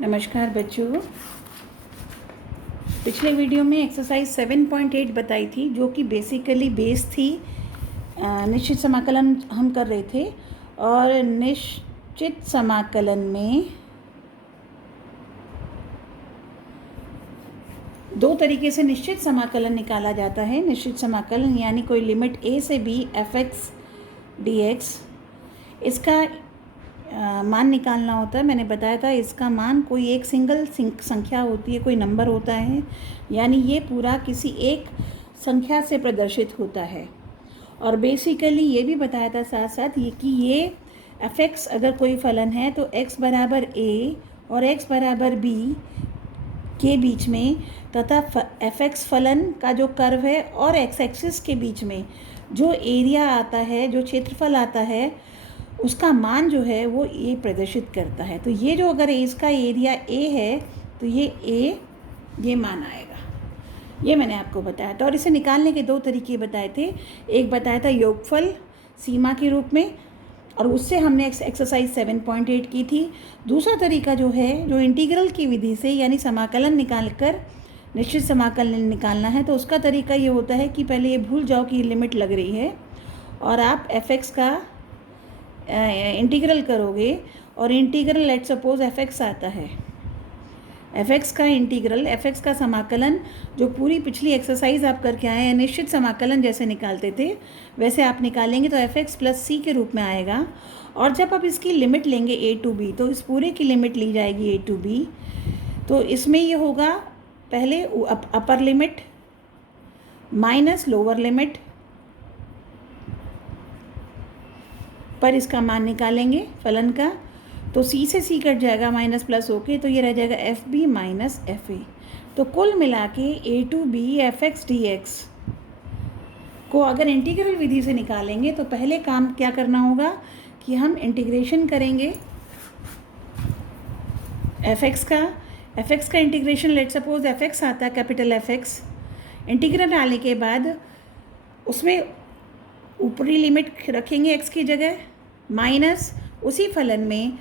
नमस्कार बच्चों। पिछले वीडियो में एक्सरसाइज 7.8 बताई थी, जो कि बेसिकली बेस थी। निश्चित समाकलन हम कर रहे थे और निश्चित समाकलन में दो तरीके से निश्चित समाकलन निकाला जाता है। निश्चित समाकलन यानी कोई लिमिट a से b f(x) dx, इसका मान निकालना होता है। मैंने बताया था इसका मान कोई एक सिंगल संख्या होती है, कोई नंबर होता है, यानी ये पूरा किसी एक संख्या से प्रदर्शित होता है। और बेसिकली ये भी बताया था साथ साथ ये कि ये f(x) अगर कोई फलन है तो x बराबर a और x बराबर b के बीच में तथा f(x) फलन का जो कर्व है और x एक्सिस के बीच में जो एरिया आता है, जो क्षेत्रफल आता है, उसका मान जो है वो ये प्रदर्शित करता है। तो ये जो अगर इसका एरिया a है तो ये a ये मान आएगा। ये मैंने आपको बताया था और इसे निकालने के दो तरीके बताए थे। एक बताया था योगफल सीमा के रूप में, और उससे हमने एक्सरसाइज 7.8 की थी। दूसरा तरीका जो है, जो इंटीग्रल की विधि से यानी समाकलन निकालकर निश्चित समाकलन निकालना है, तो उसका तरीका ये होता है कि पहले ये भूल जाओ कि लिमिट लग रही है और आप f(x) का इंटीग्रल करोगे और इंटीग्रल लेट सपोज f(x) आता है। f(x) का इंटीग्रल, f(x) का समाकलन जो पूरी पिछली एक्सरसाइज आप करके आए हैं, निश्चित समाकलन जैसे निकालते थे वैसे आप निकालेंगे तो f(x) + c के रूप में आएगा। और जब आप इसकी लिमिट लेंगे a to b, तो इस पूरे की लिमिट ली जाएगी a to b। तो इसमें ये होगा पहले upper limit minus lower limit पर इसका मान निकालेंगे फलन का, तो c से c कट जाएगा माइनस प्लस होके, तो ये रह जाएगा fb माइनस fa। तो कुल मिला के a to b f(x) dx को अगर इंटीग्रल विधि से निकालेंगे तो पहले काम क्या करना होगा कि हम इंटीग्रेशन करेंगे f(x) का इंटीग्रेशन, लेट सपोज f(x) आता है कैपिटल f(x). इंटीग्रल डालने के बाद उसमें ऊपरी लिमिट रखेंगे x की जगह, माइनस उसी फलन में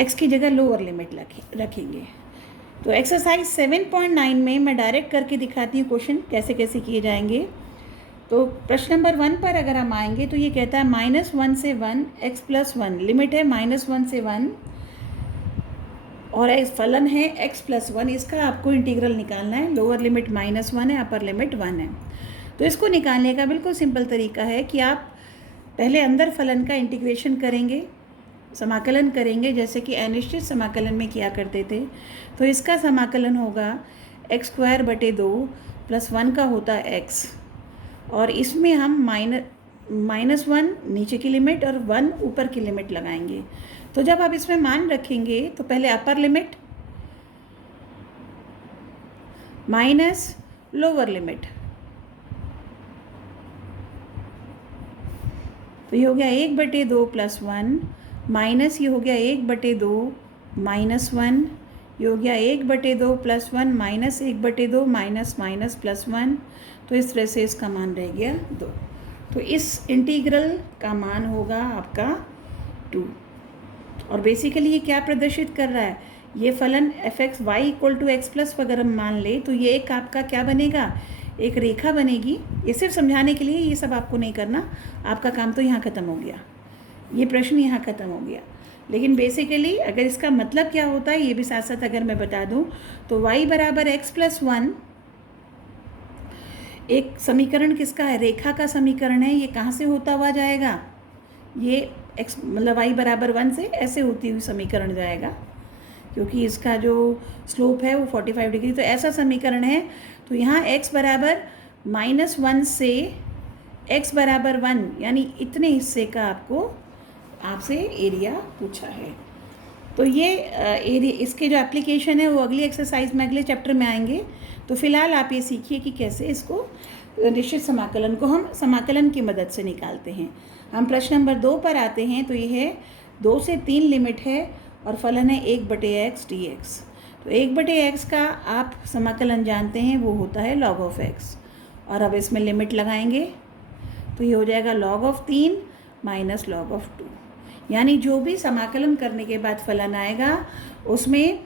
x की जगह लोअर लिमिट रखेंगे। तो एक्सरसाइज 7.9 में मैं डायरेक्ट करके दिखाती हूँ क्वेश्चन कैसे कैसे किए जाएंगे। तो प्रश्न नंबर 1 पर अगर हम आएंगे तो ये कहता है -1 से 1 x + 1, लिमिट है -1 से 1 और फलन है x + 1। इसका आपको इंटीग्रल निकालना है। लोअर लिमिट -1 है, अपर लिमिट 1 है। तो इसको निकालने का बिल्कुल सिंपल तरीका है कि आप पहले अंदर फलन का इंटीग्रेशन करेंगे, समाकलन करेंगे, जैसे कि अनिश्चित समाकलन में किया करते थे। तो इसका समाकलन होगा x² / 2 + 1 का होता है x, और इसमें हम -1 नीचे की लिमिट और 1 ऊपर की लिमिट लगाएंगे। तो जब आप इसमें मान रखेंगे तो पहले upper limit minus lower limit, तो ये हो गया 1/2 + 1 माइनस, ये हो गया 1/2 -1, ये हो गया 1/2 + 1 माइनस 1/2 माइनस +1। तो इस तरह से इसका मान रह गया 2। तो इस इंटीग्रल का मान होगा आपका 2। और बेसिकली ये क्या प्रदर्शित कर रहा है, ये फलन f(x) y = x+ अगर हम मान ले तो ये एक आपका क्या बनेगा, एक रेखा बनेगी। ये सिर्फ समझाने के लिए, ये सब आपको नहीं करना, आपका काम तो यहाँ ख़त्म हो गया, ये प्रश्न यहाँ ख़त्म हो गया। लेकिन बेसिकली अगर इसका मतलब क्या होता है ये भी साथ साथ अगर मैं बता दूँ तो y = x + 1 एक समीकरण किसका है, रेखा का समीकरण है। ये कहाँ से होता हुआ जाएगा, ये x मतलब y = 1 से ऐसे होती हुई समीकरण जाएगा, क्योंकि इसका जो स्लोप है वो 45 डिग्री। तो ऐसा समीकरण है। तो यहाँ x बराबर -1 से x बराबर 1, यानी इतने हिस्से का आपसे एरिया पूछा है। तो ये एरिया, इसके जो एप्लीकेशन है वो अगली एक्सरसाइज में, अगले चैप्टर में आएंगे। तो फिलहाल आप ये सीखिए कि कैसे इसको निश्चित समाकलन को हम समाकलन की मदद से निकालते हैं। हम प्रश्न नंबर 2 पर आते हैं। तो ये है 2 से 3 लिमिट है और फलन है 1/x dx। तो 1/x का आप समाकलन जानते हैं, वो होता है log x। और अब इसमें लिमिट लगाएंगे तो ये हो जाएगा log 3 - log 2। यानी जो भी समाकलन करने के बाद फलन आएगा उसमें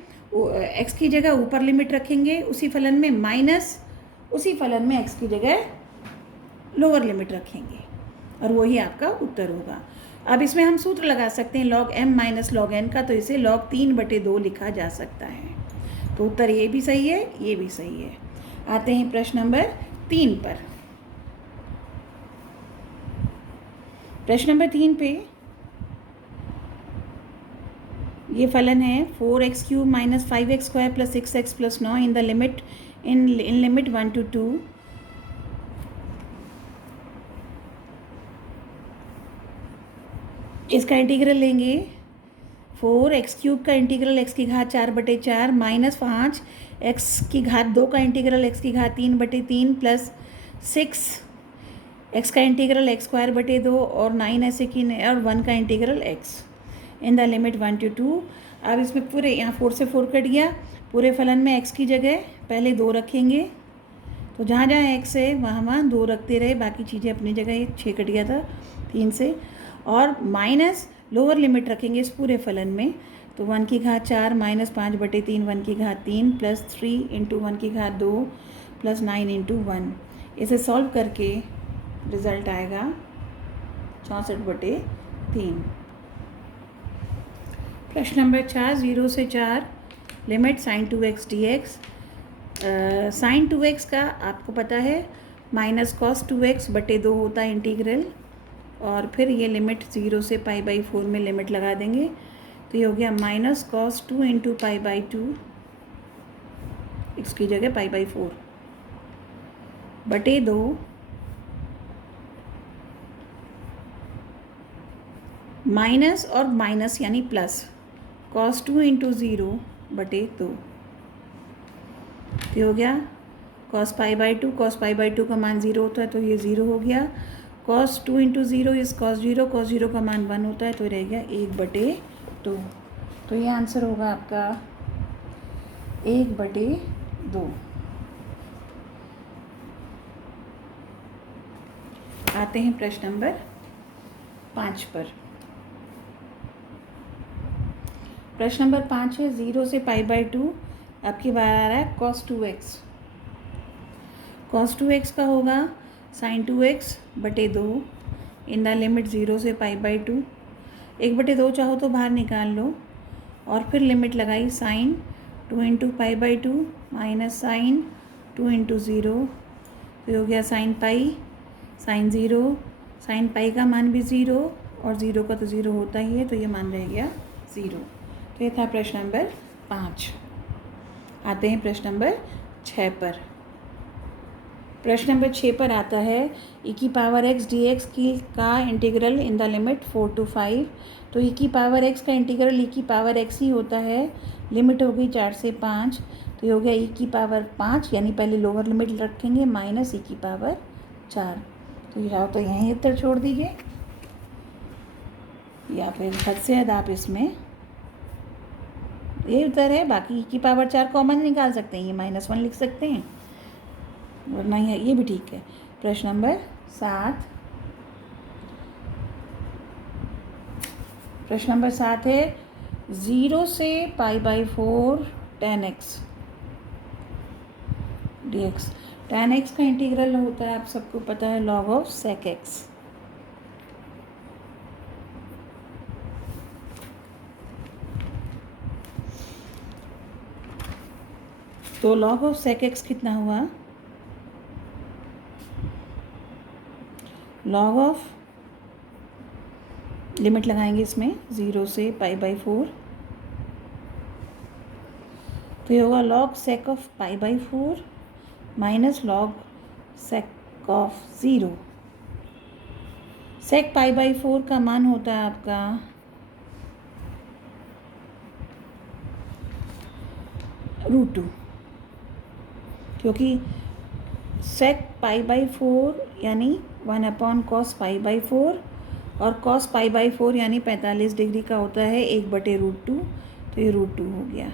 x की जगह ऊपर लिमिट रखेंगे, उसी फलन में माइनस, उसी फलन में x की जगह लोअर लिमिट रखेंगे और वही आपका उत्तर होगा। अब इसमें हम सूत्र लगा सकते हैं log m minus log n का, तो इसे log 3/2 लिखा जा सकता है। तो उत्तर ये भी सही है, ये भी सही है। आते हैं प्रश्न नंबर 3 पर। प्रश्न नंबर 3 पे ये फलन है 4x³ minus 5x² plus 6x plus 9 in the limit in limit 1 to 2। इसका इंटीग्रल लेंगे 4x³ का इंटीग्रल x की घात 4/4 माइनस 5x की घात 2 का इंटीग्रल x की घात 3/3 प्लस 6x का इंटीग्रल x² 2 और 9 ऐसे की और 1 का integral x in the limit 1 to 2। अब इसमें पूरे यहाँ 4 से 4 कट गया, पूरे फलन में x की जगह पहले 2 रखेंगे, तो जहाँ जहाँ x है वहाँ 2 रखते रहे, बाकी चीज़ें अपनी जगह। ये 6 कट गया था 3 से, और माइनस लोअर लिमिट रखेंगे इस पूरे फलन में, तो 1 की घात 4 माइनस 5/3 1 की घात 3 प्लस 3 इंटू 1 की घात 2 प्लस 9 इंटू 1। इसे सॉल्व करके रिज़ल्ट आएगा 64/3। प्रश्न नंबर 4 0 से 4 limit sin 2x dx। sin 2x का आपको पता है माइनस cos 2x/2 होता है इंटीग्रल, और फिर ये लिमिट 0 से π/4 में लिमिट लगा देंगे, तो ये हो गया माइनस cos 2 इंटू π/2, इसकी जगह π/4/2 माइनस और माइनस यानी प्लस cos 2 इंटू 0/2, ये हो गया cos π/2। cos π/2 का मान 0 होता है तो ये 0 हो गया। cos 2 इंटू 0 इस cos 0, cos 0 का मान 1 होता है तो रह गया 1/2। तो ये आंसर होगा आपका 1/2। आते हैं प्रश्न नंबर 5 पर। प्रश्न नंबर 5 है 0 से π/2, आपकी बार आ रहा है cos 2x। cos 2x का होगा sin 2x/2 in the limit 0 से π/2। 1/2 चाहो तो बाहर निकाल लो, और फिर लिमिट लगाई sin 2 into π/2 minus sin 2 into 0, तो हो गया sin π sin 0, sin π का मान भी 0 और 0 का तो 0 होता ही है, तो ये मान रह गया 0। तो ये था प्रश्न नंबर 5। आते हैं प्रश्न नंबर 6 पर। प्रश्न नंबर 6 पर आता है e⁻x dx का integral in the limit 4 to 5। तो e⁻x का इंटीग्रल e⁻x ही होता है, लिमिट हो गई 4 से 5, तो ये हो गया e⁻5, यानी पहले लोअर लिमिट रखेंगे माइनस e⁻4। तो यहीं उत्तर छोड़ दीजिए, या फिर हद से हद आप इसमें ये उत्तर है। बाकी e⁻4 कॉमन निकाल सकते हैं, ये -1 लिख सकते हैं, वरना ये भी ठीक है। प्रश्न नंबर 7। प्रश्न नंबर 7 है 0 से π/4 tan x dx। tan x का इंटीग्रल होता है, आप सबको पता है, log ऑफ sec x। तो log ऑफ sec x कितना हुआ, log ऑफ, लिमिट लगाएंगे इसमें 0 से π/4, तो ये होगा log sec of π/4 minus log sec of 0। sec π/4 का मान होता है आपका √2, क्योंकि sec π/4 यानी 1/cos π/4 और cos π/4 यानी 45 डिग्री का होता है 1/√2, तो ये √2 हो गया।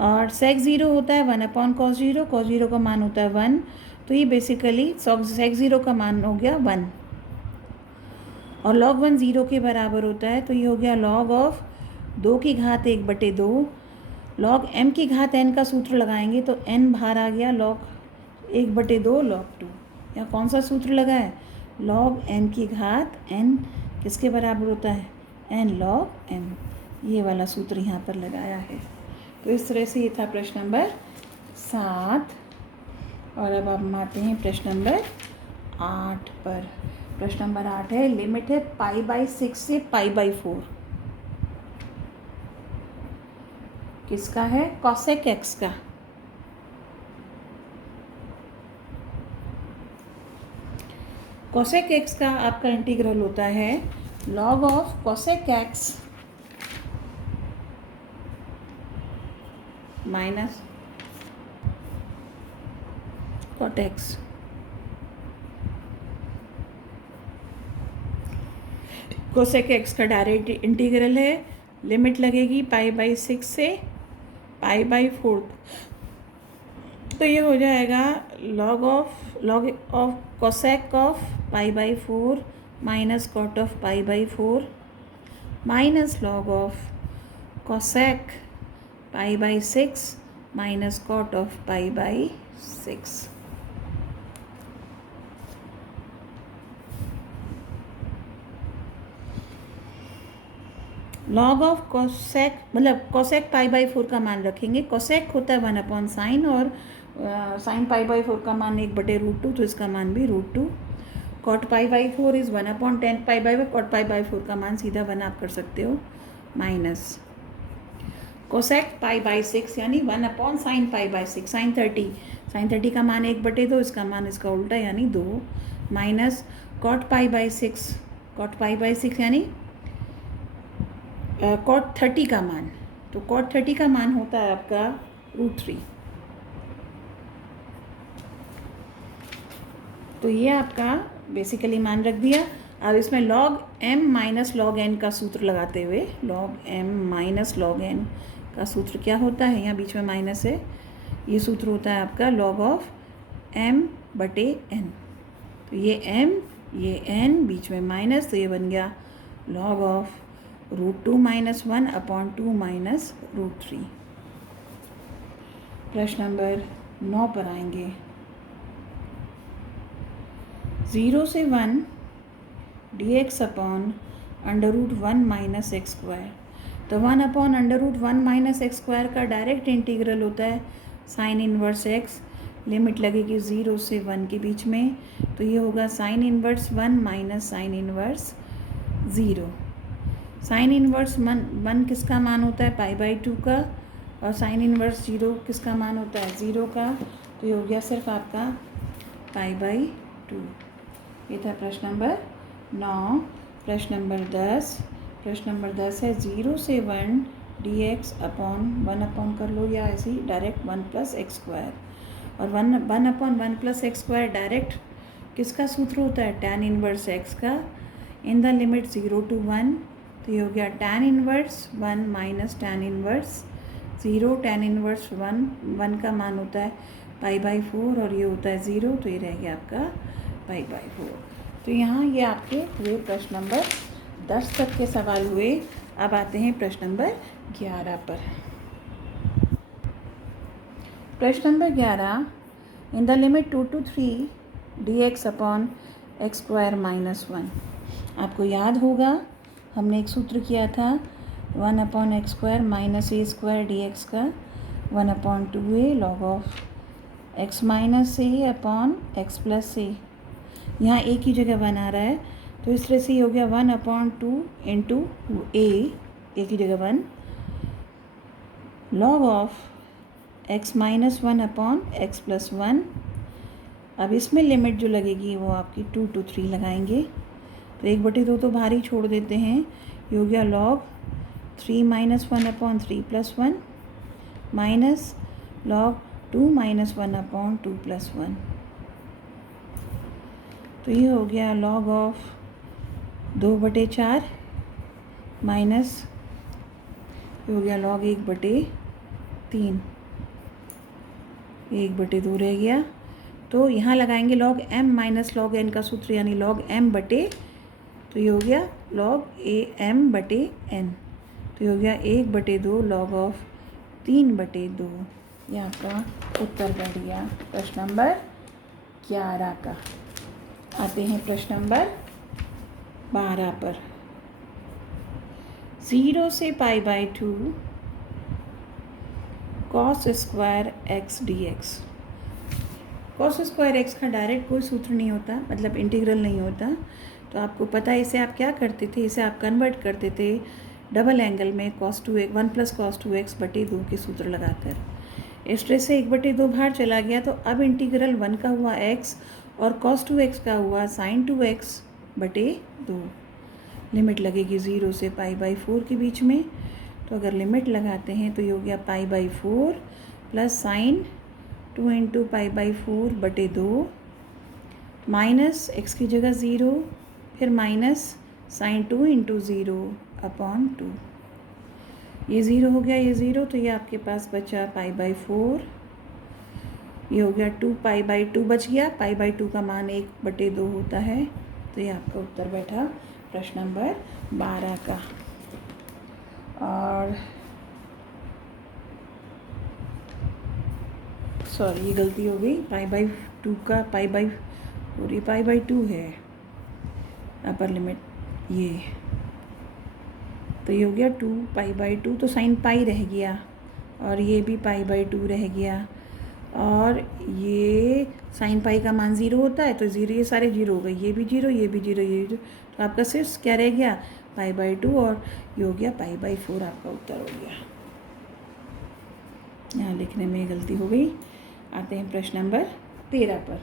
और sec 0 होता है 1/cos 0, cos 0 का मान होता है 1, तो ये बेसिकली sec 0 का मान हो गया 1। और log 1 0 के बराबर होता है, तो ये हो गया log ऑफ 2 की घात 1/2। log m की घात n का सूत्र लगाएंगे तो n बाहर आ गया, log 1/2 log 2। यहाँ कौन सा सूत्र लगा है? log n की घात n किसके बराबर होता है? n log m। ये वाला सूत्र यहाँ पर लगाया है। तो इस तरह से ये था प्रश्न नंबर 7। और अब हम आते हैं प्रश्न नंबर 8 पर। प्रश्न नंबर 8 है, लिमिट है π/6 से π/4। किसका है? cosec x का। cosec x का आपका इंटीग्रल होता है log of cosec x minus cot x। cosec x का डायरेक्ट इंटीग्रल है, लिमिट लगेगी π/6 से π/4। तो ये हो जाएगा log of cosec of π/4 minus cot of π/4 minus log of cosec π/6 minus cot of π/6। log of cosec मतलब cosec π/4 का मान रखेंगे। cosec होता है 1/sin और sin π/4 का मान 1/√2, तो इसका मान भी √2। cot π/4 is 1/10 π/4। cot π/4 का मान सीधा 1 आप कर सकते हो, माइनस cosec π/6 यानी 1/sin π/6। sin 30 का मान 1/2, इसका मान इसका उल्टा यानी 2, माइनस cot π/6। cot π/6 यानी cot 30 का मान, तो cot 30 का मान होता है आपका √3। तो ये आपका बेसिकली मान रख दिया। अब इसमें log m minus log n का सूत्र लगाते हुए, log m minus log n का सूत्र क्या होता है? यहाँ बीच में माइनस है, ये सूत्र होता है आपका log ऑफ m/n। तो ये m ये n बीच में माइनस, तो ये बन गया log ऑफ √2 - 1/2 माइनस √3। प्रश्न नंबर 9 पर आएंगे। 0 से 1 dx upon √1 minus x square. तो 1/√1 माइनस एक्स स्क्वायर का डायरेक्ट इंटीग्रल होता है साइन इनवर्स x। लिमिट लगेगी 0 से 1 के बीच में, तो ये होगा sine inverse 1 minus sine inverse 0। Sine inverse 1 किसका मान होता है? π/2 का। और साइन इनवर्स 0 किसका मान होता है? 0 का। तो ये हो गया सिर्फ आपका π/2। ये था प्रश्न नंबर 9। प्रश्न नंबर 10। प्रश्न नंबर 10 है 0 से 1 dx अपॉन 1 कर लो या ऐसे ही डायरेक्ट 1 + एक्स स्क्वायर। और 1/1 + एक्स स्क्वायर डायरेक्ट किसका सूत्र होता है? tan इनवर्स x का। इन द लिमिट 0 to 1, तो ये हो गया tan inverse 1 minus tan inverse 0। tan inverse 1 का मान होता है π/4 और ये होता है 0, तो ये रह गया आपका π/4। तो यहाँ ये आपके हुए प्रश्न नंबर 10 तक के सवाल हुए। अब आते हैं प्रश्न नंबर 11 पर। प्रश्न number 11, in the limit 2 to 3 dx upon x square minus 1। आपको याद होगा हमने एक सूत्र किया था 1/x square minus a square dx का 1/2a log of x minus a upon x plus a। यहाँ a की जगह 1 आ रहा है, तो इस तरह से ये हो गया 1/2 इंटू a की जगह 1 log of x minus 1 upon x plus 1। अब इसमें लिमिट जो लगेगी वो आपकी 2 to 3 लगाएंगे, तो 1/2 तो भारी छोड़ देते हैं। ये हो गया log 3 - 1/3 + 1 माइनस log 2 - 1/2 + 1। तो ये हो गया log ऑफ 2/4 माइनस ये हो गया log 1/3। 1/2 रह गया, तो यहाँ लगाएंगे log m minus log n का सूत्र, यानी log m/2 तो ये हो गया log ए एम बटे एन, तो ये हो गया 1/2 log ऑफ 3/2। ये आपका उत्तर बैठ गया प्रश्न नंबर 11 का। आते हैं प्रश्न नंबर 12 पर। 0 से π/2 cos square x dx। cos square x का डायरेक्ट कोई सूत्र नहीं होता, मतलब इंटीग्रल नहीं होता। तो आपको पता है इसे आप क्या करते थे, इसे आप कन्वर्ट करते थे डबल एंगल में cos 2x 1 + cos 2x बटे 2 के सूत्र लगाकर। इस तरह से 1/2 बाहर चला गया, तो अब इंटीग्रल 1 का हुआ x और cos 2x का हुआ sin 2x बटे 2। लिमिट लगेगी 0 से π/4 के बीच में। तो अगर लिमिट लगाते हैं तो ये हो गया π/4 प्लस साइन 2 × π/4 बटे 2 माइनस x की जगह 0, फिर माइनस साइन 2 × 0/2। ये 0 हो गया, ये 0, तो ये आपके पास बचा π/4। ये हो गया 2π/2 बच गया। π/2 का मान 1/2 होता है। तो ये आपका उत्तर बैठा प्रश्न नंबर 12 का। और सॉरी, ये गलती हो गई, π/2 का π/2 है अपर लिमिट ये। तो ये हो गया 2π/2, तो साइन पाई रह गया और ये भी π/2 रह गया, और ये साइन पाई का मान 0 होता है, तो 0, ये सारे 0 हो गए, ये भी 0, ये भी 0, ये 0। तो आपका सिर्फ क्या रह गया π/2, और ये हो गया π/4 आपका उत्तर हो गया। यहाँ लिखने में गलती हो गई। आते हैं प्रश्न नंबर 13 पर।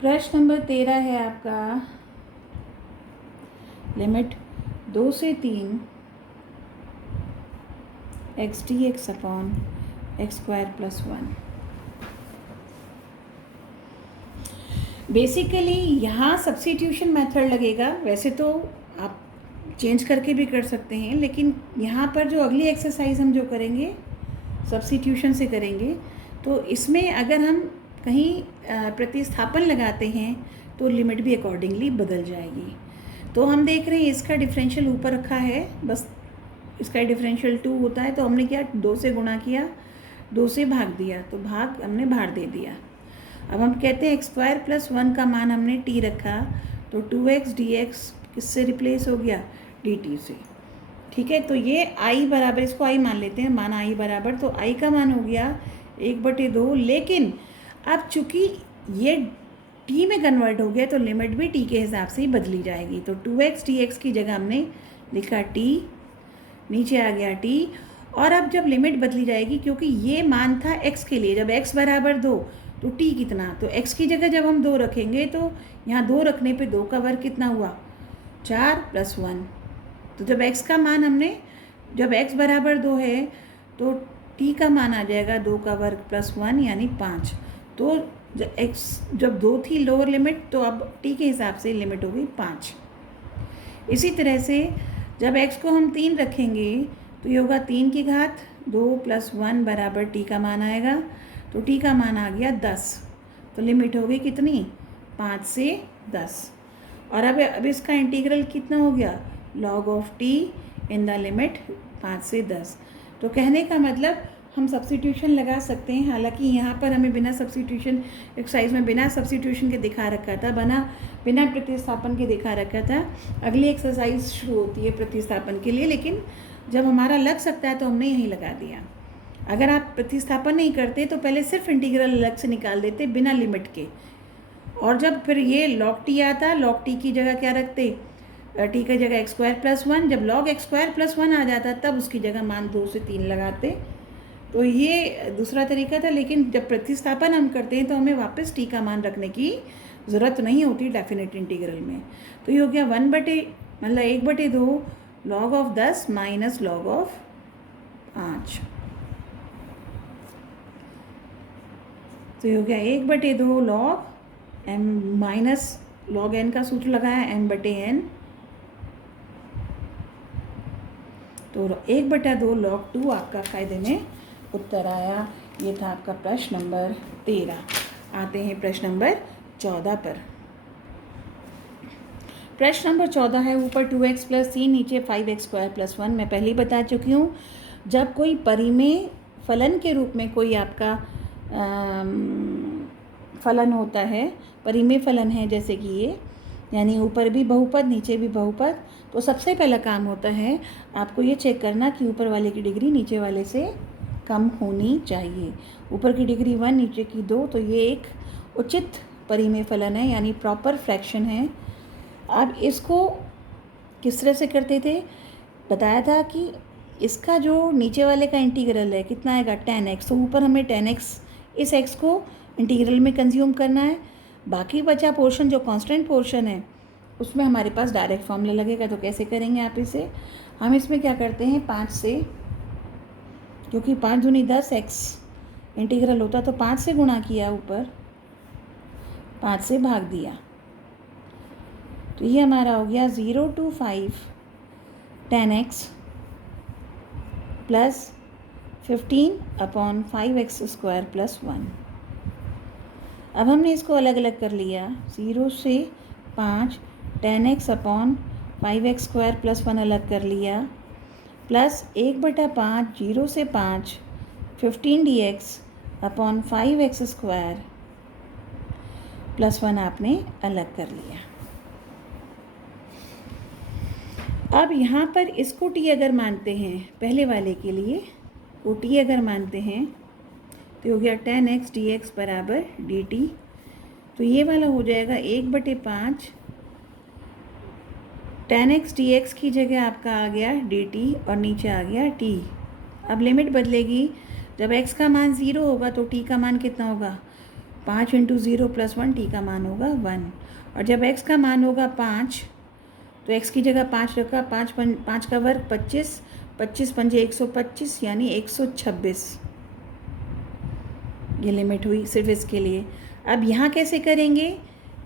प्रश्न नंबर 13 है आपका, लिमिट 2 से 3 x dx upon x² + 1। Basically यहाँ सब्स्टिट्यूशन मेथड लगेगा। वैसे तो आप चेंज करके भी कर सकते हैं, लेकिन यहाँ पर जो अगली एक्सरसाइज हम जो करेंगे सब्स्टिट्यूशन से करेंगे, तो इसमें अगर हम कहीं प्रतिस्थापन लगाते हैं तो लिमिट भी अकॉर्डिंगली बदल जाएगी। तो हम देख रहे हैं इसका डिफरेंशियल ऊपर रखा है, बस इसका डिफरेंशियल 2 होता है, तो हमने क्या 2 से गुणा किया, 2 से भाग दिया, तो भाग हमने बाहर दे दिया। अब हम कहते हैं x² + 1 का मान हमने t रखा, तो 2x dx किससे रिप्लेस हो गया, dt से। ठीक है, तो ये i बराबर, इसको i मान लेते हैं, मान i बराबर, तो i का मान हो गया 1/2। लेकिन अब चूँकि ये t में कन्वर्ट हो गया, तो लिमिट भी t के हिसाब से ही बदली जाएगी। तो 2x dx की जगह हमने लिखा t, नीचे आ गया t, और अब जब लिमिट बदली जाएगी, क्योंकि ये मान था x के लिए, जब x बराबर 2 तो t कितना, तो x की जगह जब हम 2 रखेंगे तो यहाँ 2 रखने पे 2 का वर्ग कितना हुआ, 4 + 1। तो जब x का मान हमने, जब x बराबर 2 है तो t का मान आ जाएगा 2 का वर्ग + 1 यानी 5। तो जब 2 थी लोअर लिमिट, तो अब t के हिसाब से लिमिट हो गई 5। इसी तरह से जब x को हम 3 रखेंगे तो ये होगा 3 की घात 2 + 1 बराबर t का मान आएगा, तो t का मान आ गया 10। तो लिमिट हो गई कितनी, 5 से 10। और अब इसका इंटीग्रल कितना हो गया, log of t in the limit 5 से 10। तो कहने का मतलब हम सब्स्टिट्यूशन लगा सकते हैं। हालांकि यहाँ पर हमें बिना सब्स्टिट्यूशन, एक्सरसाइज में बिना सब्स्टिट्यूशन के दिखा रखा था, बिना प्रतिस्थापन के दिखा रखा था। अगली एक्सरसाइज शुरू होती है प्रतिस्थापन के लिए, लेकिन जब हमारा लग सकता है तो हमने यहीं लगा दिया। अगर आप प्रतिस्थापन नहीं करते तो पहले सिर्फ इंटीग्रल अलग से निकाल देते बिना लिमिट के, और जब फिर ये log t आता, log t की जगह क्या रखते, t की जगह x² + 1। जब log x² + 1 आ जाता तब उसकी जगह मान 2 से 3 लगाते। तो ये दूसरा तरीका था, लेकिन जब प्रतिस्थापन हम करते हैं तो हमें वापस t का मान रखने की ज़रूरत नहीं होती डेफिनेट इंटीग्रल में। तो ये हो गया 1/2 log of 10 minus log of 5। तो ये हो गया 1/2 log m minus log n का सूत्र लगाया m/n, तो 1/2 log 2 आपका फायदे में उत्तर आया। ये था आपका प्रश्न नंबर 13। आते हैं प्रश्न नंबर 14 पर। प्रश्न नंबर 14 है, ऊपर 2x + 3 नीचे 5x² + 1। मैं पहले ही बता चुकी हूँ, जब कोई परिमेय फलन के रूप में कोई आपका फलन होता है, परिमेय फलन है जैसे कि ये, यानी ऊपर भी बहुपद नीचे भी बहुपद, तो सबसे पहला काम होता है आपको ये चेक करना कि ऊपर वाले की डिग्री नीचे वाले से कम होनी चाहिए। ऊपर की डिग्री 1 नीचे की 2, तो ये एक उचित परिमेय फलन है, यानी प्रॉपर फ्रैक्शन है। अब इसको किस तरह से करते थे, बताया था कि इसका जो नीचे वाले का इंटीग्रल है कितना आएगा 10x, तो ऊपर हमें 10x इस x को इंटीग्रल में कंज्यूम करना है। बाकी बचा पोर्शन जो कांस्टेंट पोर्शन है उसमें हमारे पास डायरेक्ट फॉर्मूला लगेगा। तो कैसे करेंगे आप इसे, हम इसमें क्या करते हैं 5 से, क्योंकि 5 दूनी 10x इंटीग्रल होता तो 5 से गुणा किया, ऊपर 5 से भाग दिया, तो ये हमारा हो गया 0 to 5 10x + 15/5x² + 1। अब हमने इसको अलग अलग कर लिया, 0 से 5 10x/5x² + 1 अलग कर लिया, प्लस 1/5 0 से 5 15dx/5x² + 1 आपने अलग कर लिया। अब यहाँ पर इसको t अगर मानते हैं, पहले वाले के लिए को t अगर मानते हैं तो हो गया 10x dx = dt। तो ये वाला हो जाएगा 1/5 10x dx की जगह आपका आ गया dt और नीचे आ गया t। अब लिमिट बदलेगी, जब x का मान 0 होगा तो t का मान कितना होगा 5 × 0 + 1, t का मान होगा 1। और जब x का मान होगा 5 तो x की जगह 5 रखा, 5 का वर्ग 25, 25 पंजे 125 यानी 126। ये लिमिट हुई सिर्फ इसके लिए। अब यहाँ कैसे करेंगे,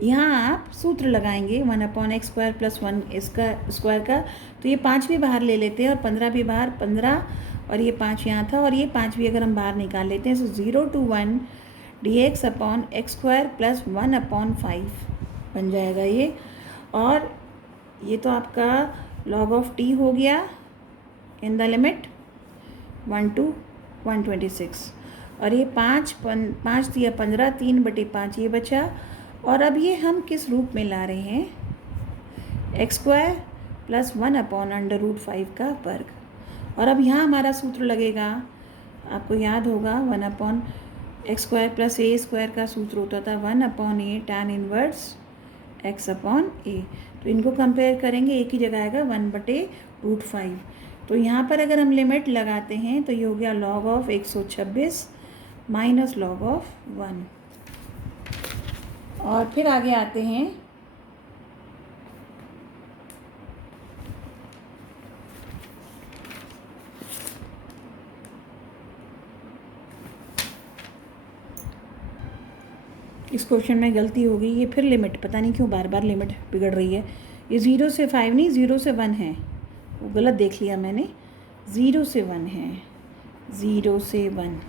यहाँ आप सूत्र लगाएंगे 1/x² + 1 इसका स्क्वायर का, तो ये 5 भी बाहर ले लेते हैं और 15 भी बाहर, 15 और ये 5 यहाँ था और ये 5 भी अगर हम बाहर निकाल लेते हैं, तो 0 to 1 dx/x² + 1/5 बन जाएगा ये। और ये तो आपका log of t हो गया इन द लिमिट 1 to 126। और ये 5 दिया 15, 3/5 ये बचा। और अब ये हम किस रूप में ला रहे हैं, x² + 1/√5 का वर्ग। और अब यहाँ हमारा सूत्र लगेगा, आपको याद होगा 1/x² + a² का सूत्र होता था 1/a tan इनवर्स x/a। तो इनको कंपेयर करेंगे, एक ही जगह आएगा 1/√5। तो यहाँ पर अगर हम लिमिट लगाते हैं तो ये हो गया log of 126 - log of 1। और फिर आगे आते हैं इस क्वेश्चन में गलती हो गई, ये फिर लिमिट, पता नहीं क्यों बार बार लिमिट बिगड़ रही है। ये 0 से 5 नहीं 0 से 1 है, वो गलत देख लिया मैंने, 0 से 1 है, 0 से 1।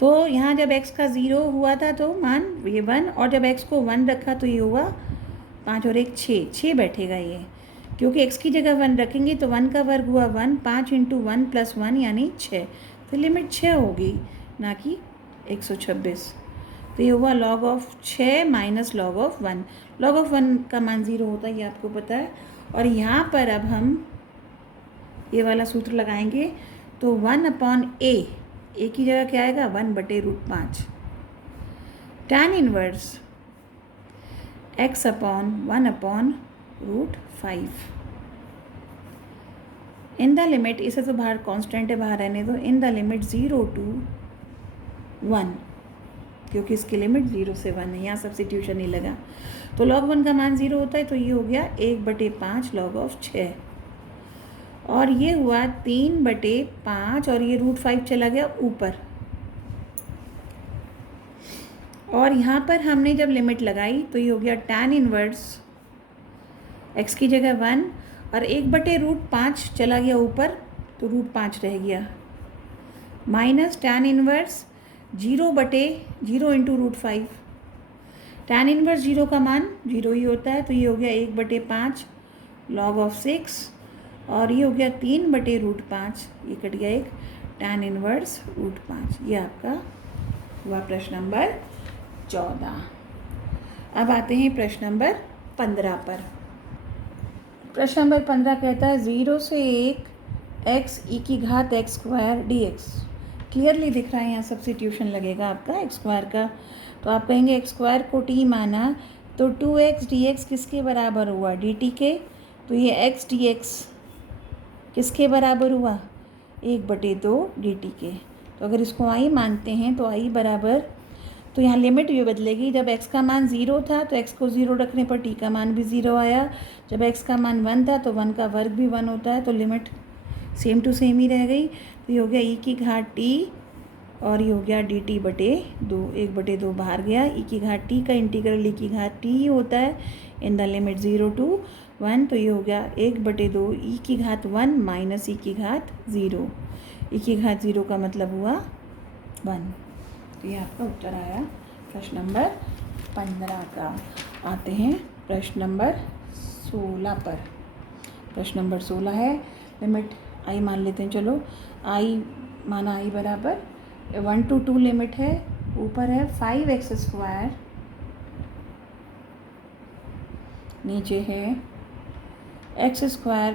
तो यहाँ जब x का 0 हुआ था तो मान ये 1, और जब x को 1 रखा तो ये हुआ 5 और 1 6 बैठेगा ये, क्योंकि x की जगह 1 रखेंगे तो 1 का वर्ग हुआ 1, 5 × 1 + 1 यानी 6, तो लिमिट 6 होगी ना कि 126। तो ये हुआ log of 6 - log of 1। log of 1 का मान 0 होता है, ये आपको पता है। और यहाँ पर अब हम ये वाला सूत्र लगाएंगे, तो 1/a, a की जगह क्या आएगा 1/√5 tan inverse x/1/√5 in the limit, इसे तो बाहर कांस्टेंट है बाहर रहने दो, इन द लिमिट 0 to 1, क्योंकि इसकी लिमिट 0 से 1 है, यहाँ सब्स्टिट्यूशन नहीं लगा। तो log 1 का मान 0 होता है, तो ये हो गया 1/5 log of 6। और ये हुआ 3/5 और ये √5 चला गया ऊपर। और यहाँ पर हमने जब लिमिट लगाई तो ये हो गया tan इनवर्स x की जगह 1 और 1/√5 चला गया ऊपर, तो √5 रह गया, minus tan inverse 0/0 × √5 tan inverse 0 का मान 0 ही होता है, तो ये हो गया 1/5 log ऑफ 6 और ये हो गया 3/√5, ये कट गया एक tan इनवर्स √5। ये आपका हुआ प्रश्न नंबर 14। अब आते हैं प्रश्न नंबर 15 पर। प्रश्न नंबर 15 कहता है 0 से 1 x e की घात x² dx। क्लियरली दिख रहा है, यहाँ सब्स्टिट्यूशन लगेगा आपका x² का, तो आप कहेंगे x² को t माना तो 2x dx किसके बराबर हुआ, dt के, तो ये x dx किसके बराबर हुआ, 1/2 dt के। तो अगर इसको i मानते हैं तो i बराबर, तो यहाँ लिमिट भी बदलेगी। जब x का मान 0 था तो x को 0 रखने पर t का मान भी 0 आया, जब x का मान 1 था तो 1 का वर्ग भी 1 होता है, तो लिमिट सेम टू सेम ही रह गई। तो ये हो गया e की घात t और ये हो गया dt/2, 1/2 बाहर गया। e की घात t का इंटीग्रल e की घात t ही होता है इन द लिमिट 0 to 1, तो ये हो गया 1/2 e की घात 1 माइनस e की घात 0। e की घात 0 का मतलब हुआ 1। तो ये आपका उत्तर आया प्रश्न नंबर 15 का। आते हैं प्रश्न नंबर 16 पर। प्रश्न नंबर 16 है, लिमिट आई मान लेते हैं, चलो आई माना आई बराबर 1 to 2 लिमिट है, ऊपर है 5x², नीचे है x²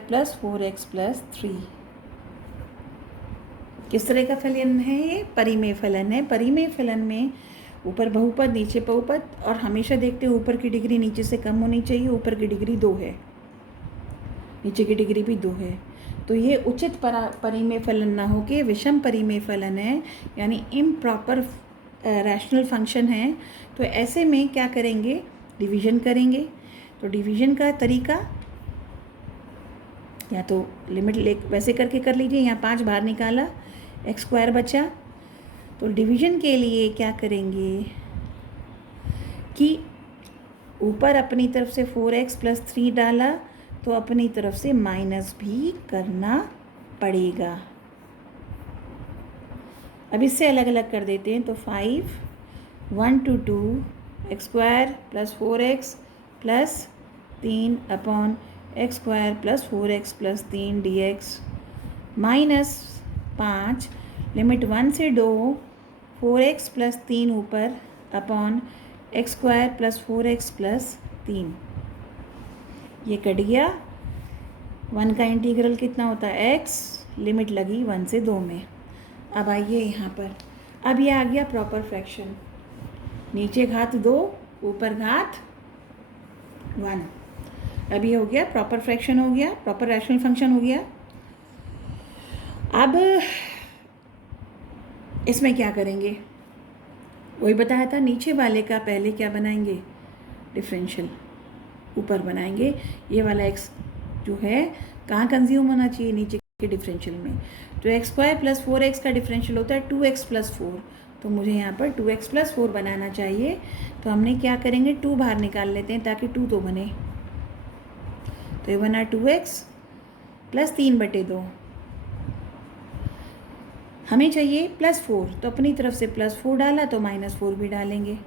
+ 4x + 3। किस तरह का फलन है ये, परिमेय फलन है। परिमेय फलन में ऊपर बहुपद नीचे बहुपद, और हमेशा देखते हैं ऊपर की डिग्री नीचे से कम होनी चाहिए, ऊपर की डिग्री 2 है, नीचे की डिग्री भी 2 है, तो ये उचित परिमेय फलन ना हो के विषम परिमेय फलन है, यानी इम्प्रॉपर रैशनल फंक्शन है। तो ऐसे में क्या करेंगे, डिवीजन करेंगे। तो डिवीजन का तरीका या तो लिमिट ले वैसे करके कर लीजिए, यहाँ 5 बाहर निकाला, x² बचा, तो डिवीजन के लिए क्या करेंगे कि ऊपर अपनी तरफ से 4x + 3 डाला तो अपनी तरफ से माइनस भी करना पड़ेगा। अब इससे अलग अलग कर देते हैं, तो 5 1 to 2 x² + 4x + 3 upon x² + 4x + 3 dx minus 5 limit 1 से 2 4x + 3 ऊपर अपॉन x² + 4x + 3, ये कट गया। 1 का इंटीग्रल कितना होता है x, लिमिट लगी 1 से 2 में। अब आइए यहाँ पर, अब ये आ गया प्रॉपर फ्रैक्शन, नीचे घात 2 ऊपर घात 1। अब ये हो गया प्रॉपर फ्रैक्शन, हो गया प्रॉपर रैशनल फंक्शन हो गया। अब इसमें क्या करेंगे, वही बताया था, नीचे वाले का पहले क्या बनाएंगे, डिफरेंशियल ऊपर बनाएंगे। ये वाला x जो है कहाँ कंज्यूम होना चाहिए, नीचे के डिफरेंशियल में। तो x² + 4x का डिफरेंशियल होता है 2x + 4, तो मुझे यहाँ पर 2x + 4 बनाना चाहिए। तो हमने क्या करेंगे, 2 बाहर निकाल लेते हैं ताकि 2 तो बने, तो ये बना 2x + 3/2। हमें चाहिए +4, तो अपनी तरफ से +4 डाला तो -4 भी डालेंगे,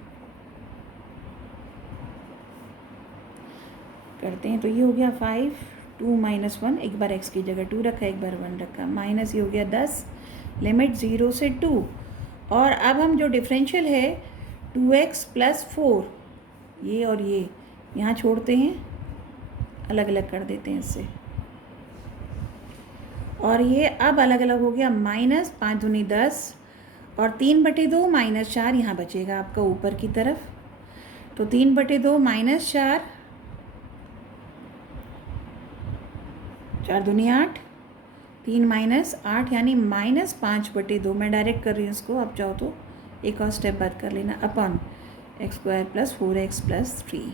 करते हैं। तो ये हो गया 5 2 - 1, एक बार x की जगह 2 रखा, एक बार 1 रखा, माइनस ये हो गया 10 लिमिट 0 से 2। और अब हम जो डिफरेंशियल है 2x + 4, ये और ये यहाँ छोड़ते हैं, अलग अलग कर देते हैं इससे, और ये अब अलग अलग हो गया, -5 दूनी 10 और 3/2 -4 यहाँ बचेगा आपका ऊपर की तरफ। तो 3/2 -4, 4 दूनी 8, 3 - 8 यानी -5/2। मैं डायरेक्ट कर रही हूँ इसको, आप चाहो तो एक और स्टेप बाद कर लेना, अपॉन x² + 4x + 3।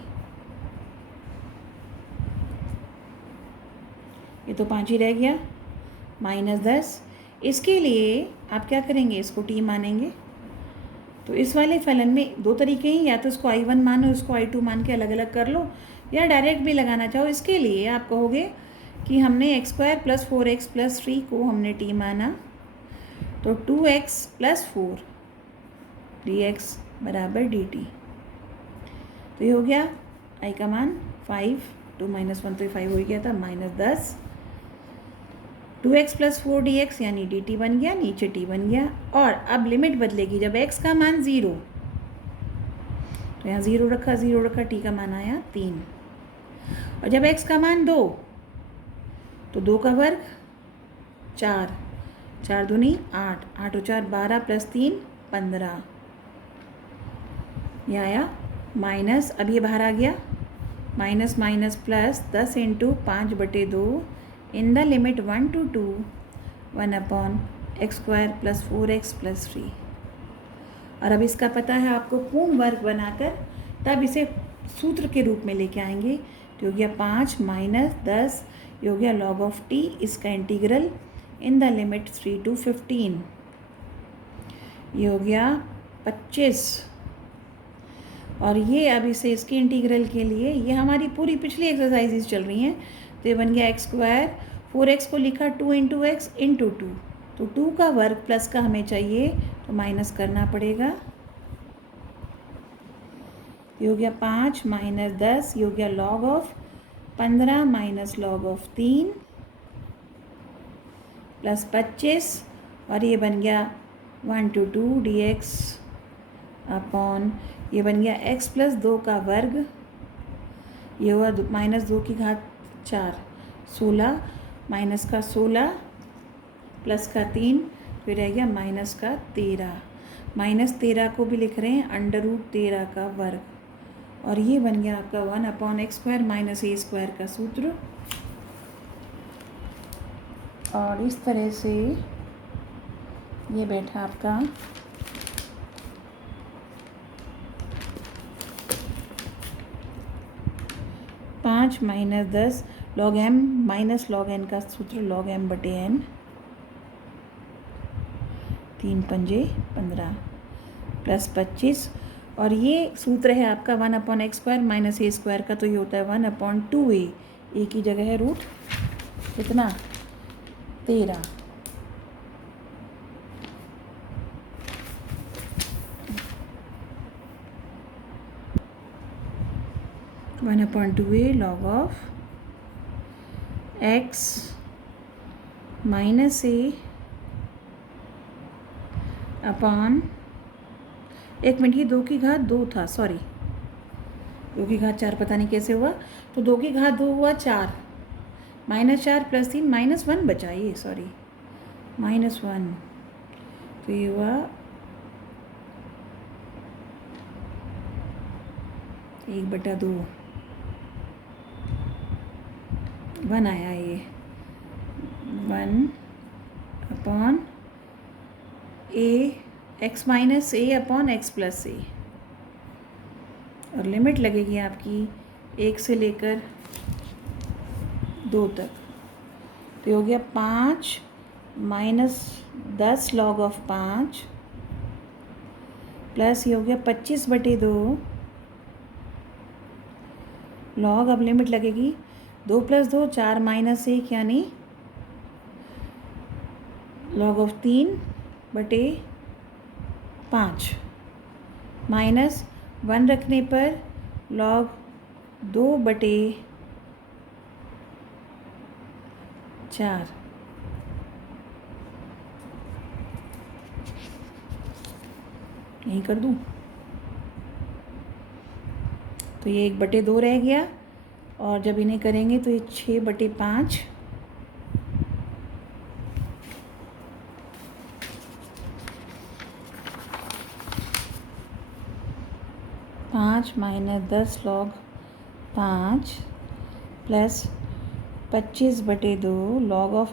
ये तो 5 ही रह गया, -10। इसके लिए आप क्या करेंगे, इसको t मानेंगे। तो इस वाले फलन में 2 तरीके हैं, या तो इसको I1 मानो, इसको I2 मान के अलग अलग कर लो, या डायरेक्ट भी लगाना चाहो। इसके लिए आप कहोगे कि हमने x² + 4x + 3 को हमने t माना, तो 2x + 4 dx = dt। तो ये हो गया आई का मान 5, 2 - 1 तो 5 हो गया था, -10, 2x + 4dx यानी dt बन गया, नीचे t बन गया। और अब लिमिट बदलेगी जब x का मान 0, तो यहाँ 0 रखा, 0 रखा, t का मान आया 3। और जब x का मान 2, तो 2 का वर्ग 4, 4 दूनी 8, 8 और 4 12 + 3 15, ये आया माइनस, अब ये बाहर आ गया, minus minus plus 10 × 5/2 in the limit 1 to 2 1/x² + 4x + 3। और अब इसका पता है आपको पूर्ण वर्ग बनाकर तब इसे सूत्र के रूप में लेके आएंगे, तो हो गया 5 - 10, ये हो गया log of t, इसका integral in the limit 3 to 15, ये हो गया 25। और ये अब इसे इसके इंटीग्रल के लिए, ये हमारी पूरी पिछली एक्सरसाइजेज चल रही हैं, तो ये बन गया x², 4x को लिखा 2 × x × 2, तो 2 का वर्ग प्लस का हमें चाहिए तो माइनस करना पड़ेगा, ये हो गया 5 - 10, ये हो गया log of 15 - log of 3 + 25, और ये बन गया 1 to 2 dx अपॉन, ये बन गया x + 2 का वर्ग, ये हुआ -2 की घात 4, 16, माइनस का 16 प्लस का 3, फिर रह गया माइनस का 13, -13 को भी लिख रहे हैं √13 का वर्ग, और ये बन गया आपका 1/x² - a² का सूत्र। और इस तरह से ये बैठा आपका पाँच - 10 log m - log n का सूत्र log m/n, 3 × 5 = 15 + 25, और ये सूत्र है आपका 1/x² - a² का, तो ये होता है 1/2a, a की जगह है रूट कितना 13, log of x - a upon, 1 minute, ये 2 की घात 2 था, सॉरी 2 की घात 4 पता नहीं कैसे हुआ, तो 2 की घात 2 हुआ 4, -4 + 3 -1 बचा, ये सॉरी -1, तो ये हुआ 1/2, 1 आया, ये 1/a, x - a upon x + a, और लिमिट लगेगी आपकी 1 से लेकर 2 तक, तो ये हो गया 5 - 10 log of 5 प्लस ये हो गया 25/2 log, अब लिमिट लगेगी 2 + 2 4 - 1 यानी log of 3/5 माइनस 1 रखने पर log 2/4, यहीं कर दूँ, तो ये 1/2 रह गया, और जब इन्हें करेंगे तो ये 6/5, 5 - 10 log 5 plus 25/2 log of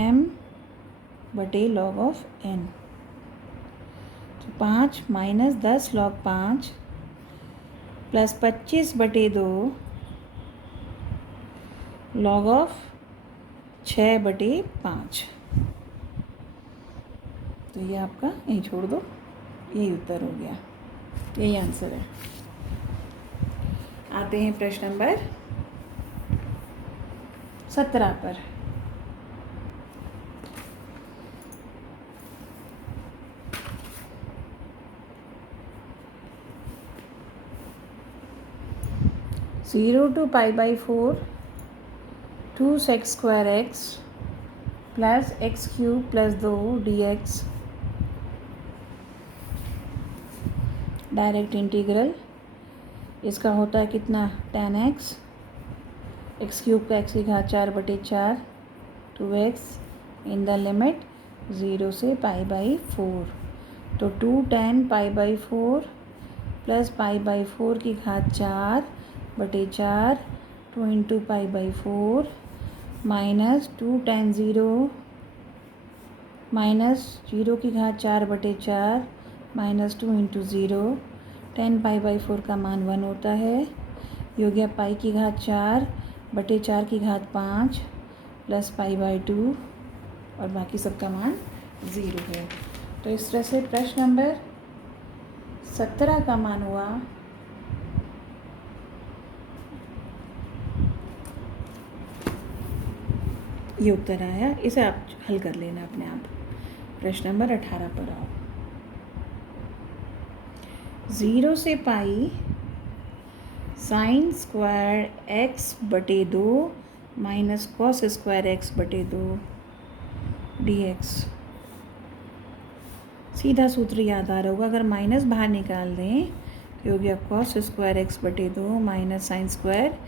m/log of n, तो 5 - 10 log 5 प्लस 25/2 log of 6/5, तो ये आपका यहीं छोड़ दो, यही उत्तर हो गया, यही आंसर है। आते हैं प्रश्न नंबर 17 पर। 0 to pi by 4 2x square x plus x cube plus 2 dx direct integral. इसका होता है कितना, tan x, एक्स क्यूब का x की घात 4/4 2x इन द लिमिट 0 से पाई बाई 4। तो 2 tan pi by 4 plus pi by 4 की घात 4/4 2 into pi by 4 minus 2 tan 0 minus 0 की घात 4/4 माइनस 2 इंटू 0 10 पाई बाई 4 का मान 1 होता है। ये हो गया पाई की घात 4/4 की घात 5 प्लस पाई बाई 2 और बाकी सबका मान 0 है। तो इस तरह से प्रश्न नंबर 17 का मान हुआ ये उत्तर आया। इसे आप हल कर लेना अपने आप। प्रश्न नंबर 18 पर आओ। 0 से pi sine square x/2 minus cos square x/2 dx। सीधा सूत्र याद आ रहा होगा। अगर माइनस बाहर निकाल दें तो हो गया cos square x/2 minus sine square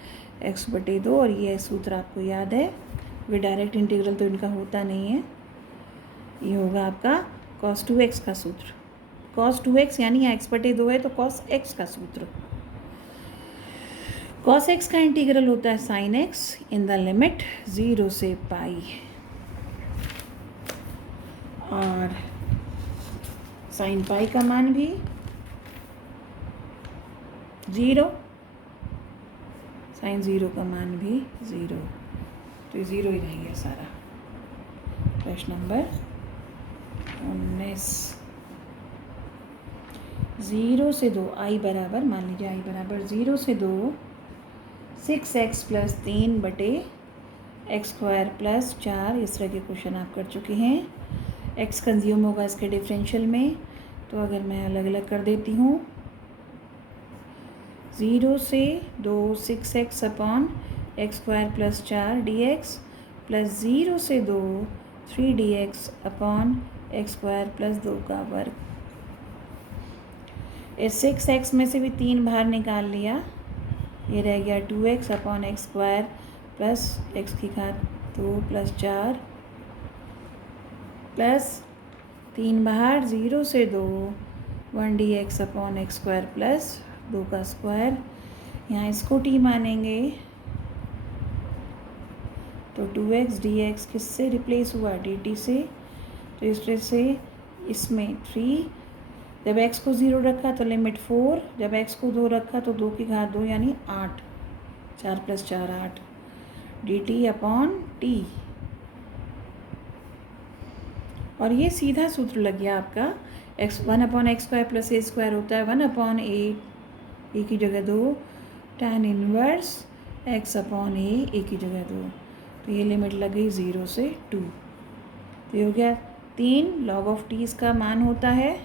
x/2 और ये सूत्र आपको याद है। वे डायरेक्ट इंटीग्रल तो इनका होता नहीं है। ये होगा आपका cos 2x का सूत्र। cos 2x यानी x/2 है तो cos x का सूत्र। cos x का इंटीग्रल होता है sin x in the limit 0 से पाई और sin पाई का मान भी 0, sin 0 का मान भी 0। तो ये 0 ही रह गया सारा। प्रश्न नंबर 19। 0 से 2 i बराबर, मान लीजिए i बराबर 0 से 2 6x प्लस 3/x² प्लस 4। इस तरह के क्वेश्चन आप कर चुके हैं। x कंज्यूम होगा इसके डिफरेंशियल में, तो अगर मैं अलग अलग कर देती हूँ 0 से 2 6x upon x² plus 4 dx plus 0 से 2 3 dx अपॉन x² प्लस 2 का वर्ग। इस 6x में से भी 3 बाहर निकाल लिया, ये रह गया 2x upon x² plus x की घात 2 प्लस 4 प्लस 3 बाहर 0 से 2 1 dx अपॉन x² प्लस 2 का स्क्वायर। यहाँ इसको t मानेंगे तो 2x dx किससे रिप्लेस हुआ, dt से। तो इस तरह से इसमें 3, जब x को 0 रखा तो लिमिट 4, जब x को 2 रखा तो 2 की घात 2 यानी 8, 4 प्लस 4 8 dt अपॉन t। और ये सीधा सूत्र लग गया आपका। x1 upon x² plus a² होता है 1 अपॉन a की जगह 2 tan inverse x upon a की जगह 2। तो ये लिमिट लग गई 0 से 2। तो ये हो गया 3 log ऑफ t इसका मान होता है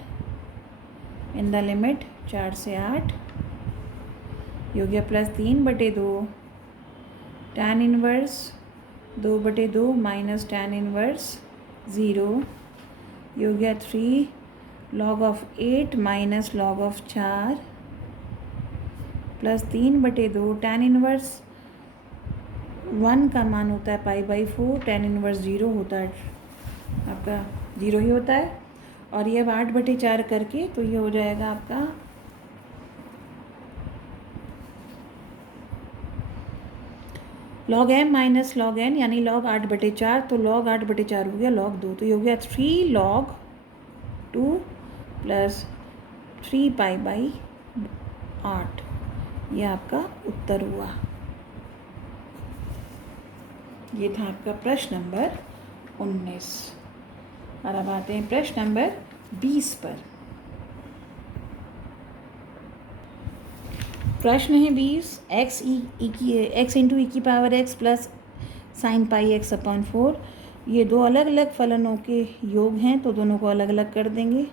इन द लिमिट 4 से 8। ये हो गया plus 3/2 tan inverse 2/2 minus tan inverse 0। ये हो गया 3 log of 8 minus log of 4 plus 3/2 tan inverse 1 का मान होता है पाई बाई 4, tan इनवर्स 0 होता है, आपका 0 ही होता है। और ये अब 8/4 करके तो ये हो जाएगा आपका log m minus log n यानी log 8/4। तो log 8/4 हो गया log 2। तो ये हो गया 3 log 2 प्लस 3 पाई बाई 8। ये आपका उत्तर हुआ। ये था आपका प्रश्न नंबर 19। और अब आते हैं प्रश्न नंबर 20 पर। प्रश्न है 20, x इंटू ई की power x plus sine pi x upon 4। ये दो अलग अलग फलनों के योग हैं तो दोनों को अलग अलग कर देंगे।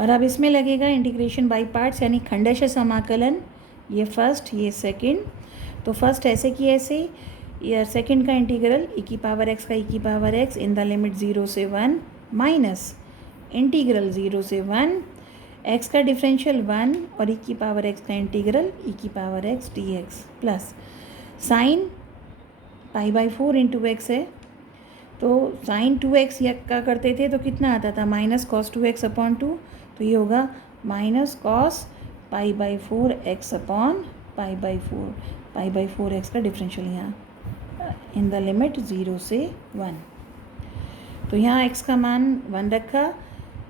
और अब इसमें लगेगा इंटीग्रेशन बाय पार्ट्स यानी खंडश समाकलन, ये फर्स्ट ये सेकंड। तो फर्स्ट ऐसे की ऐसे, या सेकंड का इंटीग्रल e की पावर x का e की power x in the limit 0 से 1 माइनस इंटीग्रल 0 से 1 x का डिफरेंशियल 1 और e की पावर x का इंटीग्रल e की power x dx plus sine π/4 into x है। तो साइन 2x या का करते थे तो कितना आता था, माइनस कॉस 2x अपॉन 2, तो ये होगा minus cos π/4 x upon π/4, π/4 x का डिफरेंशियल यहाँ इन द लिमिट 0 से 1। तो यहाँ x का मान 1 रखा,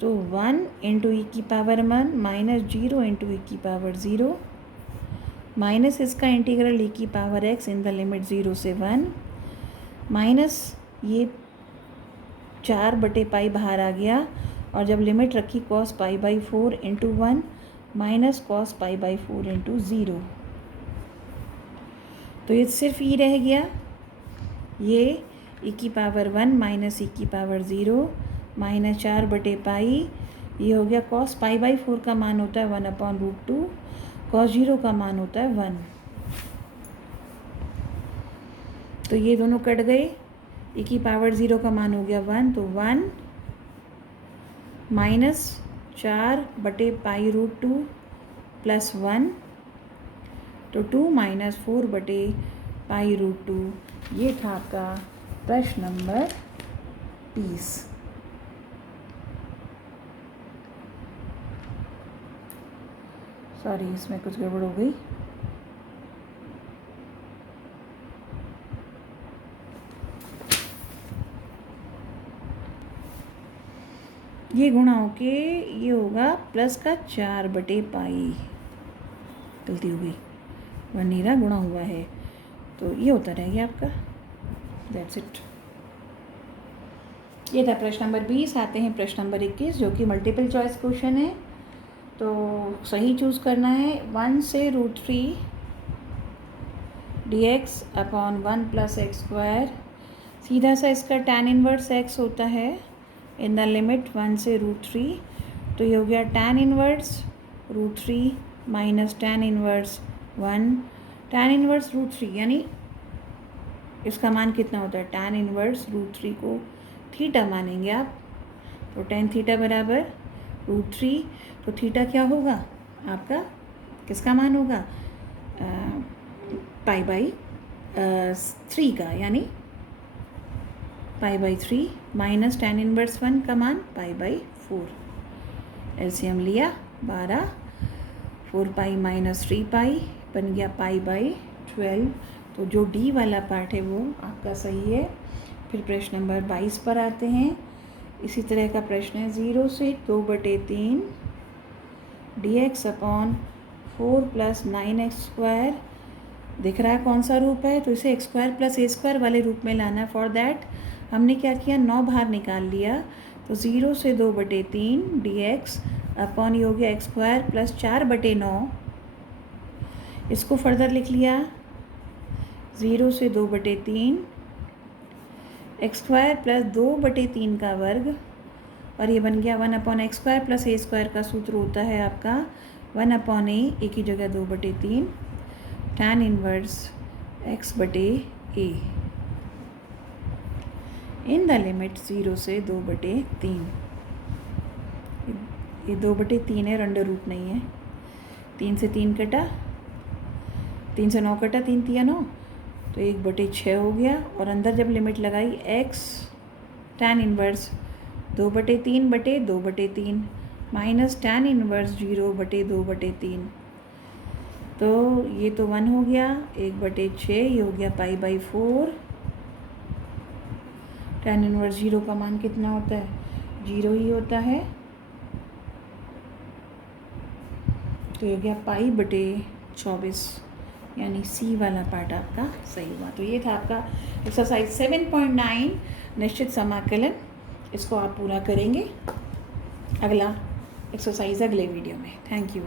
तो 1 इंटू ई की पावर 1 माइनस 0 इंटू ई की पावर 0 माइनस इसका इंटीग्रल e की power x in the limit 0 से 1 माइनस ये 4/पाई बाहर आ गया, और जब लिमिट रखी cos π/4 into 1 minus cos π/4 into 0, तो ये सिर्फ ई रह गया, ये e की पावर 1 माइनस e की पावर 0 माइनस 4/पाई, ये हो गया कॉस π/4 का मान होता है 1/√2, कॉस 0 का मान होता है 1। तो ये दोनों कट गए, e की पावर 0 का मान हो गया 1, तो 1 माइनस 4/π√2 प्लस 1, तो 2 माइनस 4/π√2। ये था आपका प्रश्न नंबर 20। सॉरी, इसमें कुछ गड़बड़ हो गई। ये गुणा होके ये होगा प्लस का 4/पाई, गलती हो गई, वनीरा गुणा हुआ है, तो ये होता रह गया आपका। That's it. ये था प्रश्न नंबर 20। आते हैं प्रश्न नंबर 21 जो कि मल्टीपल चॉइस क्वेश्चन है। तो सही चूज़ करना है। 1 से √3 dx upon 1 plus x square, सीधा सा इसका tan इनवर्स x होता है इन द लिमिट 1 से √3, तो ये हो गया tan inverse √3 minus tan inverse 1, tan inverse √3 यानी इसका मान कितना होता है, tan इनवर्स √3 को थीटा मानेंगे आप, तो tan थीटा बराबर √3, तो थीटा क्या होगा आपका, किसका मान होगा, π/3 का, यानी π/3 माइनस tan इनवर्स 1 का मान π/4। एलसीएम लिया 12, 4π माइनस 3π बन गया π/12। तो जो डी वाला पार्ट है वो आपका सही है। फिर प्रश्न नंबर 22 पर आते हैं। इसी तरह का प्रश्न है। 0 से 2/3 dx upon 4 plus 9x square, दिख रहा है कौन सा रूप है, तो इसे x² प्लस a² वाले रूप में लाना है। फॉर दैट हमने क्या किया, 9 बाहर निकाल लिया, तो 0 से 2/3 dx अपॉन ये हो गया x² प्लस 4/9, इसको फर्दर लिख लिया 0 से 2/3 x² प्लस 2/3 का वर्ग, और ये बन गया 1/x² प्लस a² का सूत्र होता है आपका 1/a, एक ही जगह 2/3 tan inverse x/a in the limit 0 से 2/3। ये 2/3 है, अंडर रूट नहीं है। 3 से 3 कटा, 3 से 9 कटा, 3 तिया 9, तो 1/6 हो गया। और अंदर जब लिमिट लगाई x tan inverse 2/3 minus tan inverse 0/2/3, तो ये तो 1 हो गया, 1/6 ये हो गया π/4। tan इनवर्स 0 का मान कितना होता है, 0 ही होता है, तो ये हो गया π/24, यानी सी वाला पार्ट आपका सही हुआ। तो ये था आपका एक्सरसाइज 7.9 निश्चित समाकलन। इसको आप पूरा करेंगे। अगला एक्सरसाइज अगले वीडियो में। Thank you.